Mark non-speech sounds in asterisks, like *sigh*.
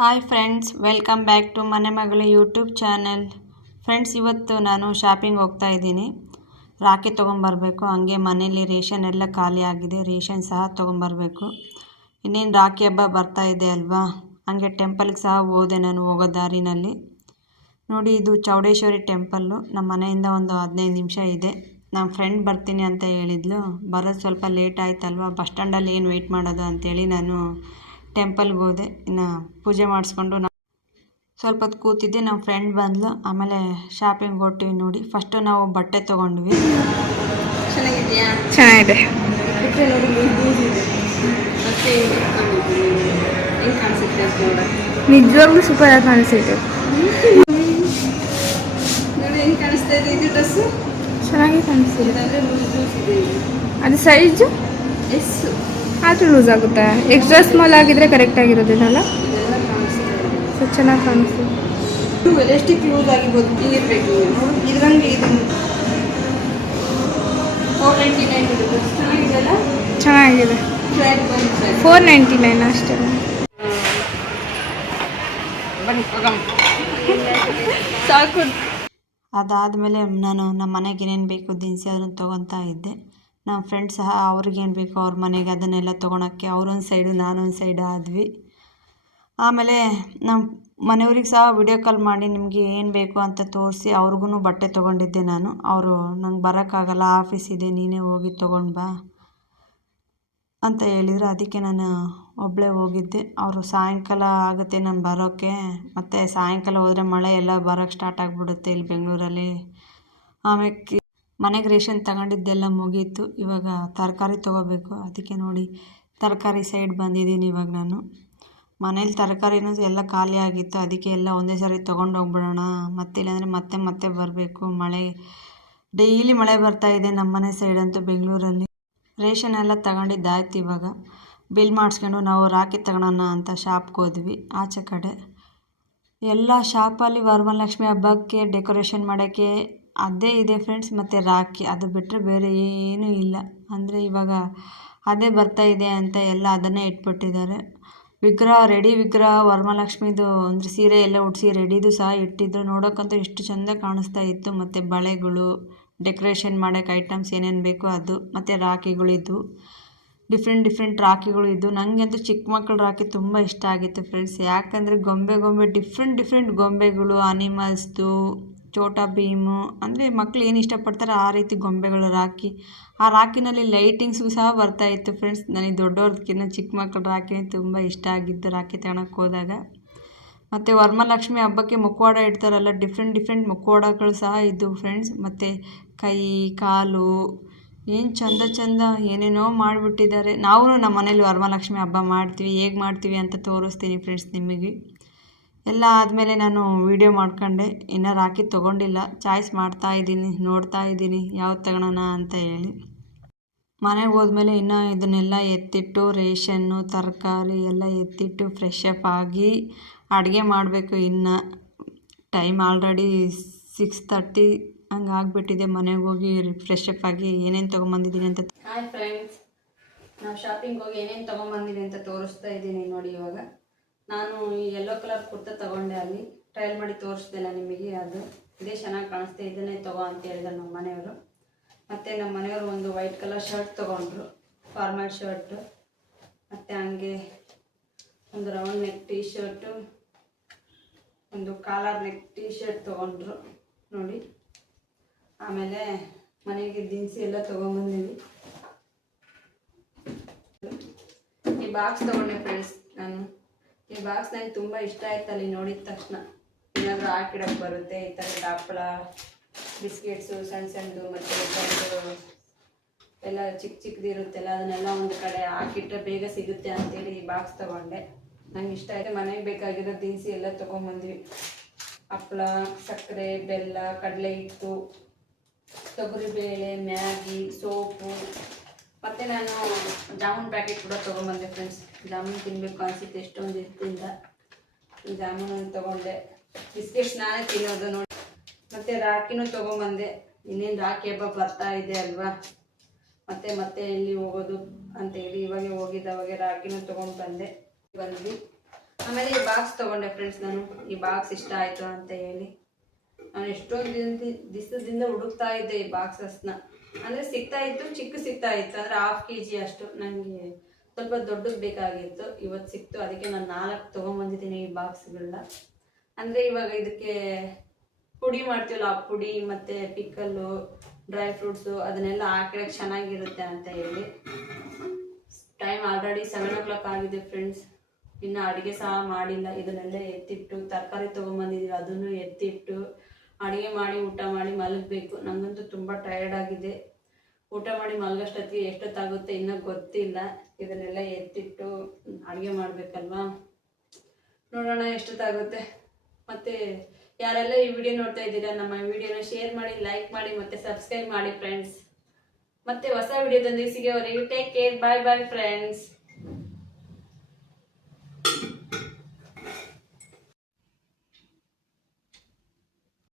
Hi friends welcome back to ಮನೆ ಮಗಳ YouTube channel friends ಇವತ್ತು ನಾನು ಶಾಪಿಂಗ್ ಹೋಗ್ತಾ ಇದ್ದೀನಿ. ರಾಖಿ ತೊಗೊಂಬರ್ಬೇಕು. ಹಂಗೆ ಮನೇಲಿ ರೇಷನ್ ಎಲ್ಲ ಖಾಲಿ ಆಗಿದೆ. ರೇಷನ್ ಸಹ ತೊಗೊಂಬರ್ಬೇಕು. ಇನ್ನೇನು ರಾಖಿ ಹಬ್ಬ ಬರ್ತಾ ಇದೆ ಅಲ್ವಾ? ಹಂಗೆ ಟೆಂಪಲ್ಗೆ ಸಹ ಹೋದೆ ನಾನು ಹೋಗೋ ದಾರಿನಲ್ಲಿ. ನೋಡಿ, ಇದು ಚೌಡೇಶ್ವರಿ ಟೆಂಪಲ್ಲು ನಮ್ಮ ಮನೆಯಿಂದ ಒಂದು ಹದಿನೈದು ನಿಮಿಷ ಇದೆ. ನಮ್ಮ ಫ್ರೆಂಡ್ ಬರ್ತೀನಿ ಅಂತ ಹೇಳಿದ್ಲು. ಬರೋದು ಸ್ವಲ್ಪ ಲೇಟ್ ಆಯ್ತಲ್ವ? ಬಸ್ ಸ್ಟ್ಯಾಂಡಲ್ಲಿ ಏನು ವೆಯ್ಟ್ ಮಾಡೋದು ಅಂತೇಳಿ ನಾನು ಟೆಂಪಲ್ಗೆ ಹೋದೆ. ಇನ್ನು ಪೂಜೆ ಮಾಡಿಸ್ಕೊಂಡು ನಾ ಸ್ವಲ್ಪ ಹೊತ್ತು ಕೂತಿದ್ದೆ. ನಮ್ಮ ಫ್ರೆಂಡ್ ಬಂದಳು ಆಮೇಲೆ ಶಾಪಿಂಗ್ ಹೊರ್ಟಿವಿ ನೋಡಿ. ಫಸ್ಟು ನಾವು ಬಟ್ಟೆ ತೊಗೊಂಡ್ವಿ. ಚೆನ್ನಾಗಿದೆಯಾ? ಚೆನ್ನಾಗಿದೆ. ನಿಜವಾಗ್ಲೂ ಸೂಪರ್ ಆಗಿ ಕಾಣಿಸ್ತೈತೆ. ನೋಡಿ ಹೆಂಗೆ ಕಾಣಿಸ್ತಾ ಇದೆ ಇದು ಡ್ರೆಸ್ಸು ಚೆನ್ನಾಗಿ ಕಾಣಿಸ್ತಿದೆ ಅದು ಸೈಜು ಎಸ್ ಆದರೂ ಲೂಸ್ ಆಗುತ್ತೆ. ಎಕ್ಸ್ಟ್ರಾ ಸ್ಮಾಲ್ ಆಗಿದ್ರೆ ಕರೆಕ್ಟ್ ಆಗಿರೋದಿಲ್ಲ ಸೊ ಚೆನ್ನಾಗಿ ಕಾಣಿಸ್ತು. ಆಗಿರ್ಬೋದು? ಇದ್ರಂಗೆ ಇದು ಚೆನ್ನಾಗಿದೆಯಲ್ಲ? ಚೆನ್ನಾಗಿದೆ. ಫೋರ್ ನೈಂಟಿ ನೈನ್ ಅಷ್ಟೇ. *laughs* ಅದಾದ್ಮೇಲೆ ಸಾಕು. ಅದಾದಮೇಲೆ ನಾನು ನಮ್ಮ ಮನೆಗೆ ಏನೇನು ಬೇಕು ದಿನಸಿ ಅದನ್ನು ತೊಗೊತಾ ಇದ್ದೆ. ನಮ್ಮ ಫ್ರೆಂಡ್ ಸಹ ಅವ್ರಿಗೇನು ಬೇಕು ಅವ್ರ ಮನೆಗೆ ಅದನ್ನೆಲ್ಲ ತೊಗೊಳಕ್ಕೆ ಅವರೊಂದು ಸೈಡು ನಾನೊಂದು ಸೈಡ್ ಆದ್ವಿ. ಆಮೇಲೆ ನಮ್ಮ ಮನೆಯವ್ರಿಗೆ ಸಹ ವಿಡಿಯೋ ಕಾಲ್ ಮಾಡಿ ನಿಮಗೆ ಏನು ಬೇಕು ಅಂತ ತೋರಿಸಿ ಅವ್ರಿಗೂ ಬಟ್ಟೆ ತೊಗೊಂಡಿದ್ದೆ ನಾನು. ಅವರು ನಂಗೆ ಬರೋಕ್ಕಾಗಲ್ಲ ಆಫೀಸ್ ಇದೆ, ನೀನೇ ಹೋಗಿ ತೊಗೊಂಡು ಬಾ ಅಂತ ಹೇಳಿದ್ರು. ಅದಕ್ಕೆ ನಾನು ಒಬ್ಬಳೇ ಹೋಗಿದ್ದೆ. ಅವರು ಸಾಯಂಕಾಲ ಆಗುತ್ತೆ ನಾನು ಬರೋಕ್ಕೆ ಮತ್ತು ಸಾಯಂಕಾಲ ಹೋದರೆ ಮಳೆ ಎಲ್ಲ ಬರೋಕ್ಕೆ ಸ್ಟಾರ್ಟ್ ಆಗಿಬಿಡುತ್ತೆ ಇಲ್ಲಿ ಬೆಂಗಳೂರಲ್ಲಿ. ಆಮೇಲೆ ಮನೆಗೆ ರೇಷನ್ ತಗೊಂಡಿದ್ದೆಲ್ಲ ಮುಗೀತು. ಇವಾಗ ತರಕಾರಿ ತೊಗೋಬೇಕು. ಅದಕ್ಕೆ ನೋಡಿ ತರಕಾರಿ ಸೈಡ್ ಬಂದಿದ್ದೀನಿ ಇವಾಗ ನಾನು. ಮನೇಲಿ ತರಕಾರಿನೂ ಎಲ್ಲ ಖಾಲಿ ಆಗಿತ್ತು. ಅದಕ್ಕೆ ಎಲ್ಲ ಒಂದೇ ಸಾರಿ ತೊಗೊಂಡು ಹೋಗ್ಬಿಡೋಣ. ಮತ್ತೆ ಇಲ್ಲಾಂದರೆ ಮತ್ತೆ ಮತ್ತೆ ಬರಬೇಕು. ಮಳೆ ಡೈಲಿ ಮಳೆ ಬರ್ತಾ ಇದೆ ನಮ್ಮ ಮನೆ ಸೈಡ್ ಅಂತೂ ಬೆಂಗಳೂರಲ್ಲಿ. ರೇಷನ್ ಎಲ್ಲ ತಗೊಂಡಿದ್ದಾಯ್ತು ಇವಾಗ. ಬಿಲ್ ಮಾಡಿಸ್ಕೊಂಡು ನಾವು ರಾಕಿ ತಗೊಳೋಣ ಅಂತ ಶಾಪ್ಗೆ ಹೋದ್ವಿ. ಆಚೆ ಕಡೆ. ಎಲ್ಲ ಶಾಪಲ್ಲಿ ವರಮಹಾಲಕ್ಷ್ಮಿ ಹಬ್ಬಕ್ಕೆ ಡೆಕೋರೇಷನ್ ಮಾಡೋಕ್ಕೆ ಅದೇ ಇದೆ ಫ್ರೆಂಡ್ಸ್ ಮತ್ತು ರಾಖಿ, ಅದು ಬಿಟ್ಟರೆ ಬೇರೆ ಏನೂ ಇಲ್ಲ. ಅಂದರೆ ಇವಾಗ ಅದೇ ಬರ್ತಾ ಇದೆ ಅಂತ ಎಲ್ಲ ಅದನ್ನೇ ಇಟ್ಬಿಟ್ಟಿದ್ದಾರೆ. ವಿಗ್ರಹ ರೆಡಿ ವಿಗ್ರಹ ವರಮಹಾಲಕ್ಷ್ಮಿದು ಅಂದರೆ ಸೀರೆ ಎಲ್ಲ ಉಡಿಸಿ ರೆಡಿದು ಸಹ ಇಟ್ಟಿದ್ರು. ನೋಡೋಕ್ಕಂತೂ ಎಷ್ಟು ಚೆಂದ ಕಾಣಿಸ್ತಾ ಇತ್ತು. ಮತ್ತು ಬಳೆಗಳು ಡೆಕೋರೇಷನ್ ಮಾಡೋಕ್ಕೆ ಐಟಮ್ಸ್ ಏನೇನು ಬೇಕೋ ಅದು, ಮತ್ತು ರಾಖಿಗಳಿದ್ವು ಡಿಫ್ರೆಂಟ್ ಡಿಫ್ರೆಂಟ್ ರಾಖಿಗಳು ಇದ್ದವು ನನಗಂತೂ ಚಿಕ್ಕ ಮಕ್ಕಳು ರಾಖಿ ತುಂಬ ಇಷ್ಟ ಆಗಿತ್ತು ಫ್ರೆಂಡ್ಸ್ ಯಾಕಂದರೆ ಗೊಂಬೆ ಗೊಂಬೆ ಡಿಫ್ರೆಂಟ್ ಡಿಫ್ರೆಂಟ್ ಗೊಂಬೆಗಳು ಅನಿಮಲ್ಸ್ದು ಚೋಟಾ ಭೀಮು, ಅಂದರೆ ಮಕ್ಳು ಏನು ಇಷ್ಟಪಡ್ತಾರೆ ಆ ರೀತಿ ಗೊಂಬೆಗಳು ರಾಖಿ ಆ ರಾಕಿನಲ್ಲಿ ಲೈಟಿಂಗ್ಸ್ ಸಹ ಬರ್ತಾಯಿತ್ತು ಫ್ರೆಂಡ್ಸ್ ನನಗೆ ದೊಡ್ಡವ್ರದಕ್ಕಿಂತ ಚಿಕ್ಕ ಮಕ್ಳ ರಾಖಿ ತುಂಬ ಇಷ್ಟ ಆಗಿದ್ದು ರಾಖಿ ತಗೊಳಕ್ಕೆ ಹೋದಾಗ. ಮತ್ತು ವರಮಹಾಲಕ್ಷ್ಮಿ ಹಬ್ಬಕ್ಕೆ ಮುಖವಾಡ ಇಡ್ತಾರಲ್ಲ ಡಿಫ್ರೆಂಟ್ ಡಿಫ್ರೆಂಟ್ ಮುಖವಾಡಗಳು ಸಹ ಇದ್ದವು ಫ್ರೆಂಡ್ಸ್ ಮತ್ತು ಕೈ, ಕಾಲು, ಏನು ಚಂದ ಚಂದ ಏನೇನೋ ಮಾಡಿಬಿಟ್ಟಿದ್ದಾರೆ. ನಾವು ನಮ್ಮ ಮನೇಲಿ ವರಮಹಾಲಕ್ಷ್ಮಿ ಹಬ್ಬ ಮಾಡ್ತೀವಿ, ಹೇಗೆ ಮಾಡ್ತೀವಿ ಅಂತ ತೋರಿಸ್ತೀನಿ ಫ್ರೆಂಡ್ಸ್ ನಿಮಗೆ. ಎಲ್ಲ ಆದಮೇಲೆ ನಾನು ವೀಡಿಯೋ ಮಾಡ್ಕೊಂಡೆ. ಇನ್ನೂ ರಾಖಿ ತೊಗೊಂಡಿಲ್ಲ. ಚಾಯ್ಸ್ ಮಾಡ್ತಾ ಇದ್ದೀನಿ, ನೋಡ್ತಾ ಇದ್ದೀನಿ. ಯಾವ್ದು ತಗೊಳೋಣ ಅಂತ ಹೇಳಿ. ಮನೆಗೆ ಹೋದ್ಮೇಲೆ ಇನ್ನೂ ಇದನ್ನೆಲ್ಲ ಎತ್ತಿಟ್ಟು, ರೇಷನ್ನು, ತರಕಾರಿ ಎಲ್ಲ ಎತ್ತಿಟ್ಟು ಫ್ರೆಶ್ ಅಪ್ ಆಗಿ ಅಡುಗೆ ಮಾಡಬೇಕು ಇನ್ನು. ಟೈಮ್ ಆಲ್ರೆಡಿ ಸಿಕ್ಸ್ ತರ್ಟಿ ಹಂಗೆ ಆಗಿಬಿಟ್ಟಿದೆ. ಮನೆಗೆ ಹೋಗಿ ಫ್ರೆಶ್ ಅಪ್ ಆಗಿ ಏನೇನು ತೊಗೊಂಬಂದಿದ್ದೀನಿ ಅಂತ ಹಾಯ್ ಫ್ರೆಂಡ್ಸ್ ನಾವು ಶಾಪಿಂಗ್ ಹೋಗಿ ಏನೇನು ತೊಗೊಂಬಂದಿದ್ದೀನಿ ಅಂತ ತೋರಿಸ್ತಾ ಇದ್ದೀನಿ ನೋಡಿ ಇವಾಗ. ನಾನು ಈ ಯೆಲ್ಲೋ ಕಲರ್ ಕುರ್ತಾ ತಗೊಂಡೆ ಅಲ್ಲಿ. ಟ್ರಯಲ್ ಮಾಡಿ ತೋರಿಸ್ದೆಲ್ಲ ನಿಮಗೆ ಅದು. ಇದೇ ಚೆನ್ನಾಗಿ ಕಾಣಿಸ್ತೆ ಇದನ್ನೇ ತಗೋ ಅಂತ ಹೇಳಿದ್ರು ನಮ್ಮ ಮನೆಯವರು. ಮತ್ತು ನಮ್ಮ ಮನೆಯವರು ಒಂದು ವೈಟ್ ಕಲರ್ ಶರ್ಟ್ ತೊಗೊಂಡ್ರು. ಫಾರ್ಮಲ್ ಶರ್ಟು ಮತ್ತು ಹಂಗೆ ಒಂದು ರೌಂಡ್ ನೆಕ್ ಟೀ ಶರ್ಟು ಒಂದು ಕಾಲರ್ ನೆಕ್ ಟೀ ಶರ್ಟ್ ತೊಗೊಂಡ್ರು. ನೋಡಿ. ಆಮೇಲೆ ಮನೆಗೆ ದಿನಸಿ ಎಲ್ಲ ತೊಗೊಂಬಂದೀವಿ. ಈ ಬಾಕ್ಸ್ ತೊಗೊಂಡೆ ಫ್ರೆಂಡ್ಸ್ ನಾನು. ಈ ಬಾಕ್ಸ್ ನನಗೆ ತುಂಬ ಇಷ್ಟ ಆಯ್ತು ಅಲ್ಲಿ ನೋಡಿದ ತಕ್ಷಣ. ಏನಾದರೂ ಹಾಕಿಡಕ್ಕೆ ಬರುತ್ತೆ, ಈ ಥರ ಹಪ್ಪಳ ಬಿಸ್ಕೆಟ್ಸು, ಸಣ್ಣ ಸಣ್ಣದು ಮತ್ತು ಕರಿದು ಎಲ್ಲ ಚಿಕ್ಕ ಚಿಕ್ಕದಿರುತ್ತೆಲ್ಲ ಅದನ್ನೆಲ್ಲ ಒಂದು ಕಡೆ ಹಾಕಿಟ್ರೆ ಬೇಗ ಸಿಗುತ್ತೆ ಅಂತೇಳಿ ಈ ಬಾಕ್ಸ್ ತೊಗೊಂಡೆ. ನಂಗೆ ಇಷ್ಟ ಆಯಿತು. ಮನೆಗೆ ಬೇಕಾಗಿರೋ ದಿನಸಿ ಎಲ್ಲ ತೊಗೊಂಬಂದ್ವಿ. ಹಪ್ಪಳ, ಸಕ್ಕರೆ, ಬೆಲ್ಲ, ಕಡಲೆ ಹಿಟ್ಟು, ತೊಗರಿಬೇಳೆ, ಮ್ಯಾಗಿ, ಸೋಪು. ಮತ್ತು ನಾನು ಜಾಮೂನ್ ಪ್ಯಾಕೆಟ್ ಕೂಡ ತೊಗೊಂಬಂದೆ ಫ್ರೆಂಡ್ಸ್ ಜಾಮೂನ್ ತಿನ್ನಬೇಕು ಅನಿಸುತ್ತೆ ಎಷ್ಟೊಂದು ಜಾಮೂನ್ ಜಾಮೂನನ್ನು ತೊಗೊಂಡೆ. ಬಿಸ್ಕೆಟ್ಸ್ ನಾನೇ ತಿನ್ನೋದು ನೋಡಿ. ಮತ್ತು ರಾಕಿನೂ ತೊಗೊಂಬಂದೆ. ಇನ್ನೇನು ರಾಕಿ ಹಬ್ಬ ಬರ್ತಾ ಇದೆ ಅಲ್ವಾ? ಮತ್ತೆ ಮತ್ತೆ ಎಲ್ಲಿ ಹೋಗೋದು ಅಂತ ಹೇಳಿ ಇವಾಗೆ ಹೋಗಿದ್ದವಾಗೆ ರಾಖಿನೂ ತೊಗೊಂಡು ಬಂದೆ. ಬಂದ್ವಿ. ಆಮೇಲೆ ಈ ಬಾಕ್ಸ್ ತೊಗೊಂಡೆ ಫ್ರೆಂಡ್ಸ್ ನಾನು. ಈ ಬಾಕ್ಸ್ ಇಷ್ಟ ಆಯಿತು ಅಂತ ಹೇಳಿ. ನಾನು ಎಷ್ಟೊಂದು ದಿನ ದಿವಸದಿಂದ ಹುಡುಕ್ತಾ ಇದ್ದೆ ಈ ಬಾಕ್ಸಸ್ನ ಅಂದರೆ ಸಿಗ್ತಾ ಇತ್ತು, ಚಿಕ್ಕ ಸಿಗ್ತಾ ಇತ್ತು. ಅಂದರೆ ಹಾಫ್ ಕೆ ಜಿ ಅಷ್ಟು. ನನಗೆ ಸ್ವಲ್ಪ ದೊಡ್ಡದು ಬೇಕಾಗಿತ್ತು ಇವತ್ತು ಸಿಕ್ತು, ಅದಕ್ಕೆ ನಾನು ನಾಲ್ಕು ತೊಗೊಂಬಂದಿದ್ದೀನಿ ಈ ಬಾಕ್ಸ್ಗಳನ್ನ ಅಂದರೆ ಇವಾಗ ಇದಕ್ಕೆ ಪುಡಿ ಮಾಡ್ತೀವಲ್ಲ, ಆ ಪುಡಿ ಮತ್ತು ಪಿಕ್ಕಲ್ಲು ಡ್ರೈ ಫ್ರೂಟ್ಸು ಅದನ್ನೆಲ್ಲ ಹಾಕಿಡಕ್ಕೆ ಚೆನ್ನಾಗಿರುತ್ತೆ ಅಂತ ಹೇಳಿ. Time already seven o'clock ಆಗಿದೆ ಫ್ರೆಂಡ್ಸ್ ಇನ್ನು ಅಡುಗೆ ಸಹ ಮಾಡಿಲ್ಲ, ಇದನ್ನೆಲ್ಲ ಎತ್ತಿಟ್ಟು, ತರಕಾರಿ ತೊಗೊಂಬಂದಿದ್ದೀವಿ ಅದನ್ನು ಎತ್ತಿಟ್ಟು, ಅಡುಗೆ ಮಾಡಿ, ಊಟ ಮಾಡಿ ಮಲಗಬೇಕು. ನನಗಂತೂ ತುಂಬ ಟಯರ್ಡ್ ಆಗಿದೆ. ಊಟ ಮಾಡಿ ಮಲಗೋಷ್ಟೊತ್ತಿಗೆ ಎಷ್ಟೊತ್ತಾಗುತ್ತೆ ಇನ್ನೂ ಗೊತ್ತಿಲ್ಲ. ಇದನ್ನೆಲ್ಲ ಎತ್ತಿಟ್ಟು ಅಡುಗೆ ಮಾಡಬೇಕಲ್ವಾ? ನೋಡೋಣ ಎಷ್ಟೊತ್ತಾಗುತ್ತೆ. ಮತ್ತು ಯಾರೆಲ್ಲ ಈ ವಿಡಿಯೋ ನೋಡ್ತಾ ಇದ್ದೀರಾ, ನಮ್ಮ ವಿಡಿಯೋನ ಶೇರ್ ಮಾಡಿ, ಲೈಕ್ ಮಾಡಿ, ಮತ್ತು ಸಬ್ಸ್ಕ್ರೈಬ್ ಮಾಡಿ ಫ್ರೆಂಡ್ಸ್ ಮತ್ತೆ ಹೊಸ ವಿಡಿಯೋದೊಂದಿಗೆ ಸಿಗೋವರೆಗೆ take care bye bye friends